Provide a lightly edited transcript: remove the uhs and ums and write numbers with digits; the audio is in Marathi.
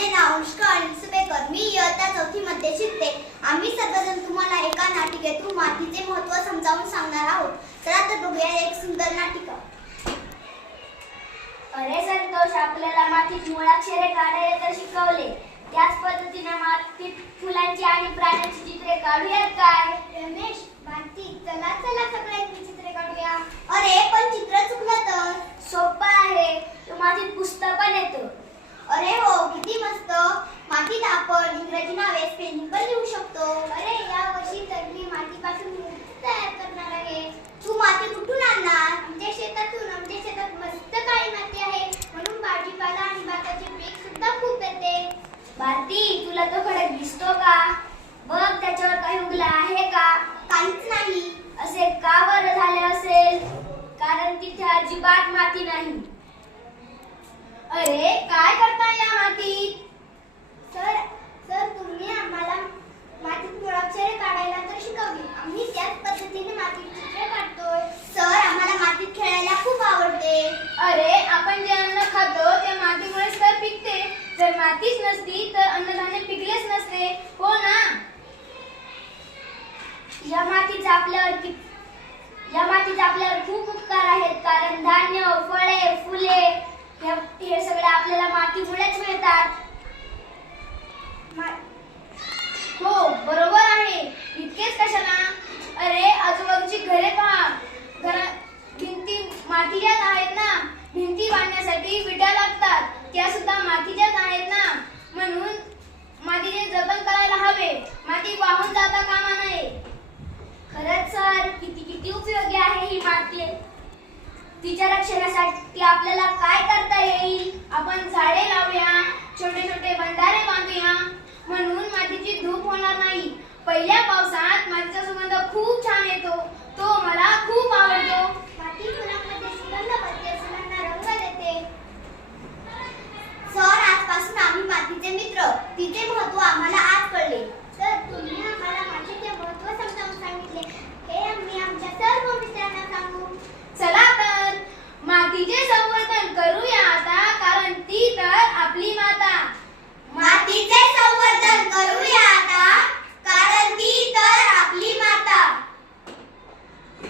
माझे नाव अनुष्का अनिल सुपेकर. मी इयत्ता 4थी मध्ये शिकते. आम्ही सर्वजण तुम्हाला एका नाटिकेतून मातीचे महत्त्व समजावून सांगणार आहोत. चला तर बघूया एक सुंदर नाटिका. अरे संतोष, आपल्याला मातीत मुळाक्षरे काढायला तर शिकवले, त्याच पद्धतीने मातीत फुलांची आणि प्राण्यांची चित्रे काढूयात काय? रमेश, मातीत चला चला सगळ्यांची चित्रे काढूया. अरे पण चित्र चुकलं तर? सोपं आहे, तो मातीत पुस्तक पण येतं. अरे हो, किती मस्त. मातीत आपण इंग्रजी नावे स्पेलिंग पण लिहू शकतो. अरे या वर्षी तर मी मातीपासून मूर्ती तयार करणार आहे. तू माती कुठून आणणार? आमच्या शेतातून. आमच्या शेतात मस्त काळी माती आहे, म्हणून भाजीपाला आणि भाताचे पीक सुद्धा खूप येते. भारती, तुला तो खडक दिसतो का? बघ, त्याच्यावर काही उगला आहे का? काहीच नाही. असे का बरं झाले असेल? कारण तिथे अजिबात माती नाही. अरे, काय करताय या मातीत? सर सर तुम्ही आम्हाला मातीत मुळाक्षरे काढायला तर शिकवली. आम्ही त्याच पद्धतीने मातीत चित्र काढतोय. सर, आम्हाला मातीत खेळायला खूप आवडते. अरे, आपण जे अन्न खातो ते मातीमुळेच तर पिकते. जर मातीच नसती तर अन्नधान्य पिकलेच नसते, हो ना? या मातीचा आपल्यावर खूप उपकार आहेत, कारण धान्य, फळे, फुले हे सगळे आपल्याला मातीमुळेच मिळतात. हो, बरोबर आहे. इतकेच कशाला? अरे, आजूबाजूची घरे पहा. भिंती मातीच्याच आहेत ना. भिंती बांधण्यासाठी विटा लागतात, त्या सुद्धा मातीच्याच आहेत ना. म्हणून मातीचे जतन करायला हवे. माती वाहून जाता कामा नये. खरंच सर, किती उपयोगी आहे ही माती. तिच्या रक्षणासाठी आपल्याला काय करता येईल? आपण झाडे लावूया, छोटे छोटे बंधारे बांधूया, म्हणून मातीची धूप होणार नाही. पहिल्या पावसात मातीचा सुगंध खूप छान येतो, तो मला खूप